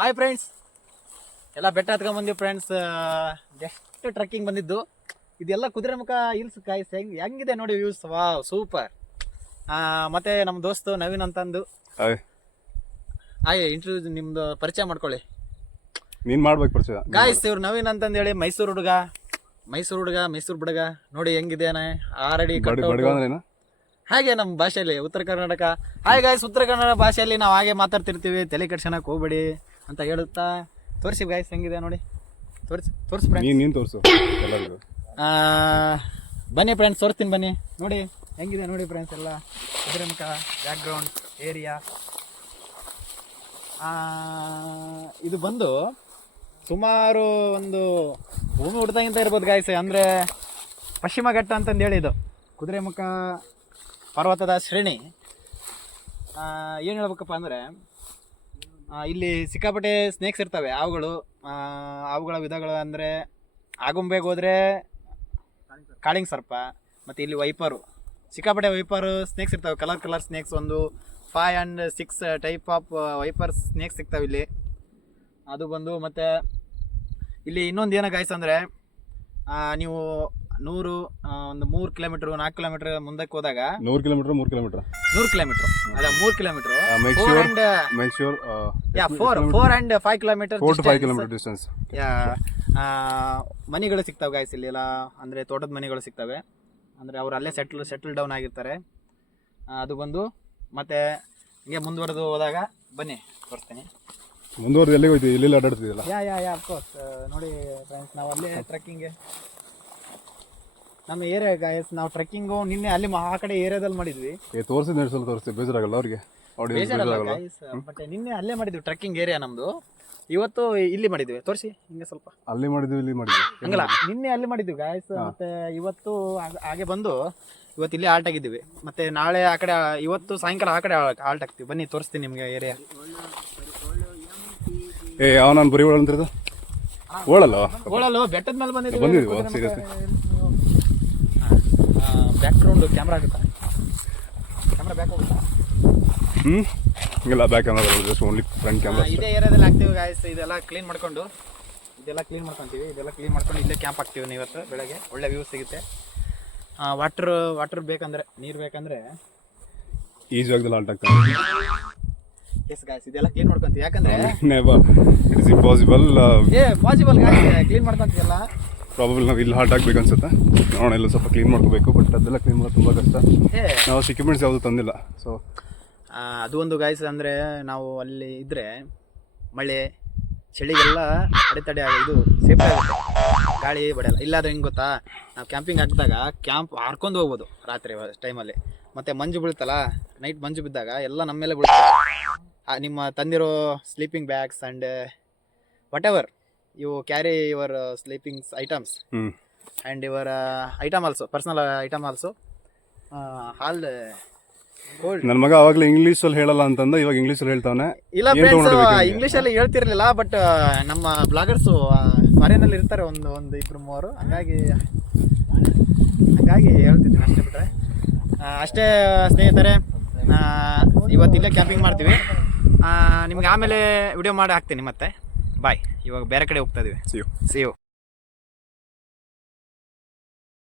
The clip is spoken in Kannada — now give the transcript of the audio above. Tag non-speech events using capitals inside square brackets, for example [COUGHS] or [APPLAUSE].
ಹಾಯ್ ಫ್ರೆಂಡ್ಸ್ ಎಲ್ಲ ಬೆಟ್ಟ ಹತ್ಕೊಂಡ್ ಬಂದಿವಿ ಫ್ರೆಂಡ್ಸ್ ಜಸ್ಟ್ ಟ್ರಕ್ಕಿಂಗ್ ಬಂದಿದ್ದು. ಇದೆಲ್ಲ ಕುದುರೆಮುಖ ಹಿಲ್ಸ್ ಕಾಯ್ಸ್ ಹೆಂಗ್ ಹೆಂಗಿದೆ ನೋಡಿ ವ್ಯೂಸ್ ವಾ ಸೂಪರ್ ಮತ್ತೆ ನಮ್ಮ ದೋಸ್ತು ನವೀನ್ ಅಂತಂದು. ಹಾಯ್ ಇಂಟರ್ವ್ಯೂ ನಿಮ್ದು ಪರಿಚಯ ಮಾಡ್ಕೊಳ್ಳಿ. ನೀನ್ ಮಾಡ್ಬೇಕು ಪರಿಚಯ. ಗಾಯ್ಸ್ ಇವ್ರು ನವೀನ್ ಅಂತಂದು ಹೇಳಿ ಮೈಸೂರು ಹುಡುಗ. ಮೈಸೂರು ಹುಡುಗ ಮೈಸೂರು ಬುಡಗ. ನೋಡಿ ಹೆಂಗಿದೇನೆ ಆರಡಿ ಹಾಗೆ ನಮ್ಮ ಭಾಷೆಯಲ್ಲಿ ಉತ್ತರ ಕರ್ನಾಟಕ. ಹಾಯ್ ಗಾಯ್ಸ್ ಉತ್ತರ ಕನ್ನಡ ಭಾಷೆಯಲ್ಲಿ ನಾವು ಹಾಗೆ ಮಾತಾಡ್ತಿರ್ತೀವಿ. ತಲೆ ಕೆಡ್ಸೋಣಕ್ಕೆ ಹೋಗ್ಬೇಡಿ. ಅಂತ ಹೇಳುತ್ತಾ? ತೋರಿಸಿ ಗಾಯ್ಸ್ ಹೆಂಗಿದೆ ನೋಡಿ. ತೋರಿಸಿ ತೋರಿಸಿ ಫ್ರೆಂಡ್ಸ್ ನೀನು ತೋರಿಸು ಎಲ್ಲರಿಗೂ. ಬನ್ನಿ ಫ್ರೆಂಡ್ಸ್ ತೋರಿಸ್ತೀನಿ ಬನ್ನಿ. ನೋಡಿ ಹೆಂಗಿದೆ ನೋಡಿ ಫ್ರೆಂಡ್ಸ್ ಎಲ್ಲ. ಕುದುರೆಮುಖ ಬ್ಯಾಕ್ಗ್ರೌಂಡ್ ಏರಿಯಾ ಇದು ಬಂದು ಸುಮಾರು ಒಂದು ಭೂಮಿ ಹುಡ್ದಂಗಿಂತ ಇರ್ಬೋದು ಗಾಯ್ಸ್ ಅಂದರೆ ಪಶ್ಚಿಮ ಘಟ್ಟ ಅಂತಂದು ಹೇಳಿ ಇದು. ಕುದುರೆಮುಖ ಪರ್ವತದ ಶ್ರೇಣಿ. ಏನು ಹೇಳ್ಬೇಕಪ್ಪ ಅಂದರೆ ಇಲ್ಲಿ ಸಿಕ್ಕಾಪಟ್ಟೆ ಸ್ನೇಕ್ಸ್ ಇರ್ತವೆ ಅವುಗಳ ಹಾವುಗಳ ವಿಧಗಳು ಅಂದರೆ ಆಗುಂಬೆಗೆ ಹೋದರೆ ಕಾಳಿಂಗ್ ಸರ್ಪ, ಮತ್ತು ಇಲ್ಲಿ ವೈಪರು. ಸಿಕ್ಕಾಪಟ್ಟೆ ವೈಪರು ಸ್ನೇಕ್ಸ್ ಇರ್ತವೆ ಕಲರ್ ಕಲರ್ ಸ್ನೇಕ್ಸ್ ಒಂದು five and six type of viper snakes ಸಿಗ್ತಾವೆ ಇಲ್ಲಿ. ಅದು ಬಂದು ಮತ್ತು ಇಲ್ಲಿ ಇನ್ನೊಂದು ಏನೋ ಗಾಯ್ಸ್ ಅಂದರೆ ನೀವು ನೂರು ಆ, ಒಂದು ಮೂರು ಕಿಲೋಮೀಟರ್ ನಾಲ್ಕು ಕಿಲೋಮೀಟರ್ ಮುಂದಕ್ಕೆ ಹೋದಾಗ ನೂರು ಕಿಲೋಮೀಟರ್ ಮೂರು ಕಿಲೋಮೀಟರ್. ನೂರು ಕಿಲೋಮೀಟರ್. ಅಲ್ಲ ಮೂರು kilometre. Make four and make sure yeah four four and five kilometre four to five kilometre distance ಮನೆಗಳು ಸಿಗ್ತಾವೆ ಗಾಯ್ಸ್ ಇಲ್ಲಿ ಎಲ್ಲ. ಅಂದರೆ ತೋಟದ ಮನೆಗಳು ಸಿಗ್ತವೆ. ಅಂದರೆ ಅವ್ರು ಅಲ್ಲೇ ಸೆಟ್ಲ್ ಸೆಟ್ಲ್ ಡೌನ್ ಆಗಿರ್ತಾರೆ. ಆ, ಅದು ಬಂದು ಮತ್ತೆ ಹಿಂಗೆ ಮುಂದುವರೆದು ಹೋದಾಗ ಬನ್ನಿ ತೋರಿಸ್ತೀನಿ ಮುಂದುವರೆದು ಎಲ್ಲಿಗೆ ಹೋಯ್ತು ಇಲ್ಲಿ ಅಡ್ಡಾಡ್ತಿದ್ದಿಲ್ಲ ಯಾ ಯಾ ಯಾ ಅಫ್ಕೋರ್ಸ್ ನೋಡಿ ಫ್ರೆಂಡ್ಸ್ ನಾವು ಅಲ್ಲೇ ಟ್ರೆಕ್ಕಿಂಗ್ಗೆ ನಮ್ಮ ಏರಿಯಾ ಗಾಯಸ್ ನಾವು ಟ್ರೆಕ್ಕಿಂಗು ನಿನ್ನೆ ಅಲ್ಲಿ ಮ- ಆ ಕಡೆ ಏರಿಯಾದಲ್ಲಿ ಮಾಡಿದ್ವಿ. ಏ ತೋರಿಸಿದ ಎರಡು ಸಲ ತೋರಿಸ್ತೀವಿ ಬೇಜಾರಾಗಲ್ಲ ಅವ್ರಿಗೆ? ಆಡಿಯನ್ಸ್ ಬೇಜಾರಲ್ಲ ಬೇಜಾರಾಗಲ್ಲ? ಬಟ್ ನಿನ್ನೆ ಅಲ್ಲೇ ಮಾಡಿದ್ವಿ ಟ್ರೆಕ್ಕಿಂಗ್ ಏರಿಯಾ ನಮ್ದು. ಇವತ್ತು ಇಲ್ಲಿ ಮಾಡಿದ್ವಿ. ತೋರಿಸಿ ಹಿಂಗೆ ಸ್ವಲ್ಪ. ಅಲ್ಲಿ ಮಾಡಿದ್ವಿ ಇಲ್ಲಿ ಮಾಡಿದ್ವಿ. [COUGHS] ಹಂಗಲ್ಲ ನಿನ್ನೆ ಅಲ್ಲಿ ಮಾಡಿದ್ವಿ ಗಾಯಸ್ ಮತ್ತೆ ಇವತ್ತು ಹಾಗ- ಹಾಗೆ ಬಂದು ಇವತ್ತು ಇಲ್ಲಿ ಆಲ್ಟ್ ಆಗಿದ್ದೀವಿ. ಮತ್ತೆ ನಾಳೆ ಆ ಕಡೆ ಇವತ್ತು ಸಾಯಂಕಾಲ ಆ ಕಡೆ ಆಲ್ಟ್ ಆಗ್ತೀವಿ. ಬನ್ನಿ ತೋರಿಸ್ತೀನಿ ನಿಮಗೆ ಏರಿಯಾ ಏ ಯಾವ ನಾನು ಬರೀ ಓಳಂತಿರೋದು ಓಳಲ್ಲ ಓಳಲು ಬೆಟ್ಟದ ಮೇಲೆ ಬಂದಿದ್ದೀವಿ. ಬಂದಿದ್ವಿ Seriously? ಬ್ಯಾಕ್ ಗ್ರೌಂಡ್ ಕ್ಯಾಮ್ರಾ ಆಗುತ್ತಾ? ಕ್ಯಾಮ್ರಾ ಬ್ಯಾಕ್ ಹೋಗುತ್ತಾ? ಹ್ಮ್? ಇಲ್ಲ back camera just only front camera ಇದೇ ಏರಿಯಾದಲ್ಲಿ ಹಾಕ್ತೀವಿ ಗಾಯಸ್ ಇದೆಲ್ಲ ಕ್ಲೀನ್ ಮಾಡ್ಕೊಂಡು ಇದೆಲ್ಲ ಕ್ಲೀನ್ ಮಾಡ್ಕೊಂತೀವಿ ಇದೆಲ್ಲ ಕ್ಲೀನ್ ಮಾಡ್ಕೊಂಡು ಇಲ್ಲೇ ಕ್ಯಾಂಪ್ ಹಾಕ್ತೀವಿ ನೀವು ಇವತ್ತು ಬೆಳಗ್ಗೆ. ಒಳ್ಳೆ ವ್ಯೂ ಸಿಗುತ್ತೆ. ವಾಟ್ರ್ ವಾಟ್ರ್ ಬೇಕಂದ್ರೆ ನೀರು ಬೇಕಂದ್ರೆ. ಈಜಾಗದಲ್ಲ ಜಾಗದಲ್ಲಿ ಆಲ್ಟ್ ಎಸ್ ಗಾಯ್ಸ್ ಇದೆಲ್ಲ ಕ್ಲೀನ್ ಮಾಡ್ಕೊಂತೀವಿ. ಯಾಕಂದ್ರೆ it is impossible a possible guys clean ಮಾಡ್ಕೊಂತೀವಲ್ಲ? Probable ನಾವು ಇಲ್ಲಿ ಹಾಲ್ಟ್ ಆಗ್ಬೇಕು ಅನ್ಸುತ್ತೆ. ನೋಡೋಣ ಎಲ್ಲ ಸ್ವಲ್ಪ ಕ್ಲೀನ್ ಮಾಡ್ಕೋಬೇಕು ಬಟ್ ಅದೆಲ್ಲ ಕ್ಲೀನ್ ಮಾಡೋದು ತುಂಬ ಕಷ್ಟ. ನಾವು ಸಿಕ್ಯುಮೆಂಟ್ಸ್ ಯಾವುದು ತಂದಿಲ್ಲ ಸೊ ಅದು ಒಂದು ಗಾಯಸ್ ಅಂದರೆ ನಾವು ಅಲ್ಲಿ ಇದ್ದರೆ ಮಳೆ ಚಳಿಗೆಲ್ಲ ಅಡೆತಡೆ ಆಗ ಇದು ಸೇಫ್ಟಿ ಆಗುತ್ತೆ ಗಾಳಿ ಬಡಿಯಲ್ಲ. ಇಲ್ಲಾದ್ರೆ ಹೆಂಗೆ ಗೊತ್ತಾ? ನಾವು ಕ್ಯಾಂಪಿಂಗ್ ಹಾಕಿದಾಗ ಕ್ಯಾಂಪ್ ಹಾರ್ಕೊಂಡು ಹೋಗ್ಬೋದು ರಾತ್ರಿ ಟೈಮಲ್ಲಿ ಮತ್ತು ಮಂಜು ಬೀಳ್ತಲ್ಲ ನೈಟ್ ಮಂಜು ಬಿದ್ದಾಗ ಎಲ್ಲ ನಮ್ಮ ಮೇಲೆ ಬೀಳುತ್ತೆ ಆ, ನಿಮ್ಮ ತಂದಿರೋ sleeping bags and whatever you carry your sleepings items and your item also personal item also hall cold ನನ್ನ ಮಗ ಅವಾಗಲೇ ಇಂಗ್ಲೀಷಲ್ಲಿ ಹೇಳಲ್ಲ ಅಂತಂದ ಇವಾಗ ಇಂಗ್ಲೀಷಲ್ಲಿ ಹೇಳ್ತಾವನೆ. ಇಲ್ಲ ಏನ್ ಫ್ರೆಂಡ್ಸ್ ತಗೊಂಡಿರ್ಬೇಕು ನಿಮ್ಗೆ? ಇಂಗ್ಲಿಷ್ ಅಲ್ಲಿ ಹೇಳ್ತಿರ್ಲಿಲ್ಲ ಬಟ್ ನಮ್ಮ ಬ್ಲಾಗರ್ಸು ಫಾರಿನಲ್ಲಿ ಇರ್ತಾರೆ ಒಂದು ಒಂದು ಇಬ್ರು ಮೂವರು. ಹಂಗಾಗಿ ಹಂಗಾಗಿ ಹೇಳ್ತಿದ್ದೀನಿ ಅಷ್ಟೇ ಬಿಟ್ರೆ. ಆ, ಅಷ್ಟೇ ಸ್ನೇಹಿತರೆ ಇವತ್ತಿಲ್ಲೇ ಕ್ಯಾಂಪಿಂಗ್ ಮಾಡ್ತೀವಿ. ನಿಮ್ಗೆ ಆಮೇಲೆ ವಿಡಿಯೋ ಮಾಡಿ ಹಾಕ್ತೀನಿ ಮತ್ತೆ. ಬಾಯ್ ಇವಾಗ ಬೇರೆ ಕಡೆ ಹೋಗ್ತಾ ಇದೀವಿ. ಸಿಯು ಸಿಯು ಸಿ ಯು